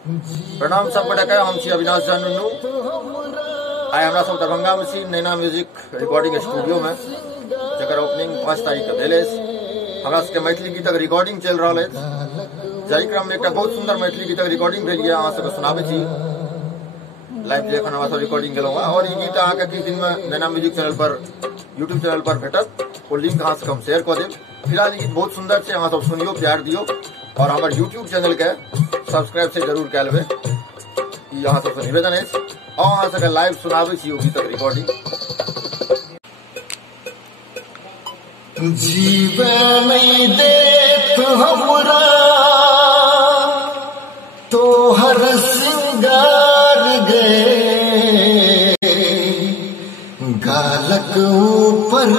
प्रणाम सब बड़ा हम छी अविनाश झा नुन्नू। आइ हमरा सब दरभंगा में छी नैना म्यूजिक रिकॉर्डिंग स्टूडियो में, जकर ओपनिंग 5 तारीख के भेल अछि। हमरा सबके मैथिली गीतक रिकॉर्डिंग चल रहा है। जाहि क्रम में एक बहुत सुंदर मैथिली गीतक रिकॉर्डिंग भेल है, अहाँ सबके सुनाबे छी। लाइव जखन हमरा सब रिकॉर्डिंग केलहुँ और ई गीत अहाँके किछु दिन में नैना म्यूजिक चैनल पर, यूट्यूब चैनल पर भेटत। ओ लिंक अहाँ सबके हम शेयर कऽ देब। फिलहाल ई गीत बहुत सुंदर है, अहाँ सब सुनियो, प्यार दियो और हमारे यूट्यूब चैनल के सब्सक्राइब से जरूर कए लेबै, ई अहाँ सबसे निवेदन अछि। और अहाँ सबके लाइव सुनाबै छी ओ गीतक रिकॉर्डिंग। जीवन में देख हमरा तो हर सिंगार गे, गालक ऊपर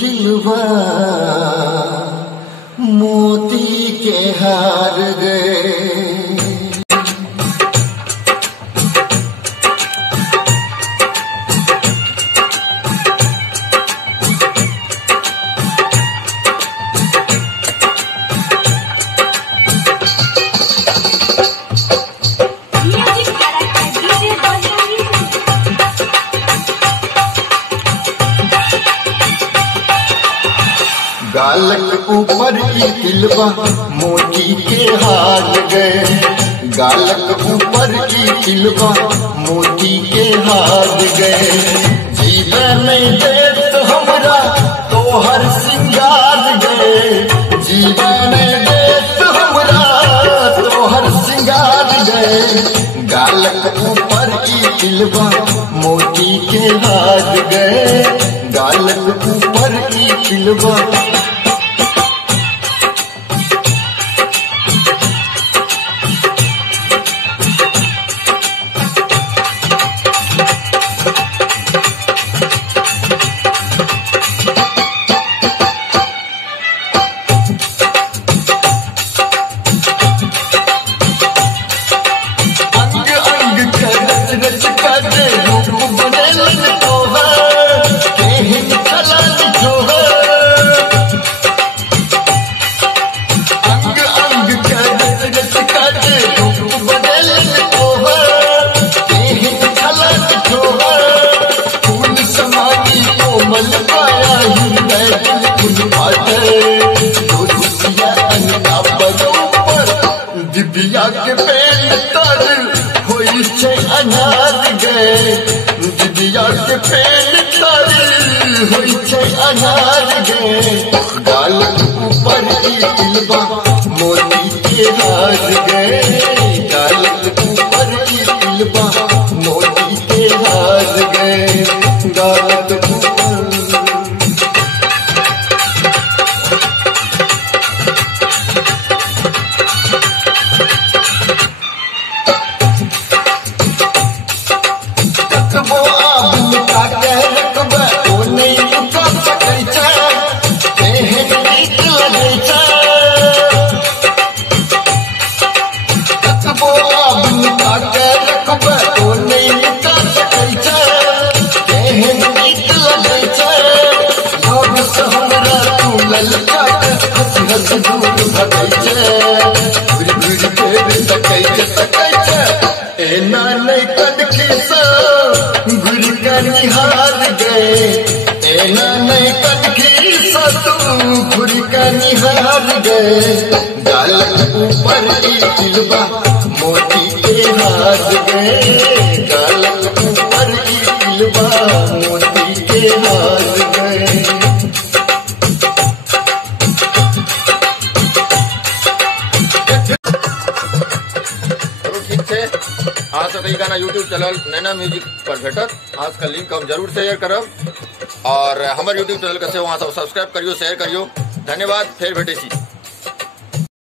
तिलवा मोती के हार गए। गालक ऊपर की तिलवा मोती के हार गए, गालक ऊपर की तिलवा मोती के हार गए। जीवन में देख हमरा तो हर सिंगार गए, जीवन में देख हमरा तो हर सिंगार गए। गालक ऊपर की तिलवा मोती के हार गए, गालक ऊपर की तिलवा। दिव्या के पेन तर होई छै अनार गए, दिव्या के पेन तर होई छै अनार गए। गालक ऊपर की तिलवा मोती के हार गए, गालक ऊपर की तिलवा मोती के हार गए। गालक ऊपर एना नहीं कनखी सा गुरु का निहार गए, एना नहीं कनखी सा तू गुरु का निहार गए। गालक ऊपर की तिलवा मोती के हार गए, गालक ऊपर की तिलवा मोती के हार गए। आज तो गाना यूट्यूब चैनल नैना म्यूजिक पर भेटत, आज का लिंक हम जरूर शेयर करब और हमारे यूट्यूब चैनल के से वहाँ सब सब्सक्राइब करियो, शेयर करियो। धन्यवाद, फिर भेटे छी।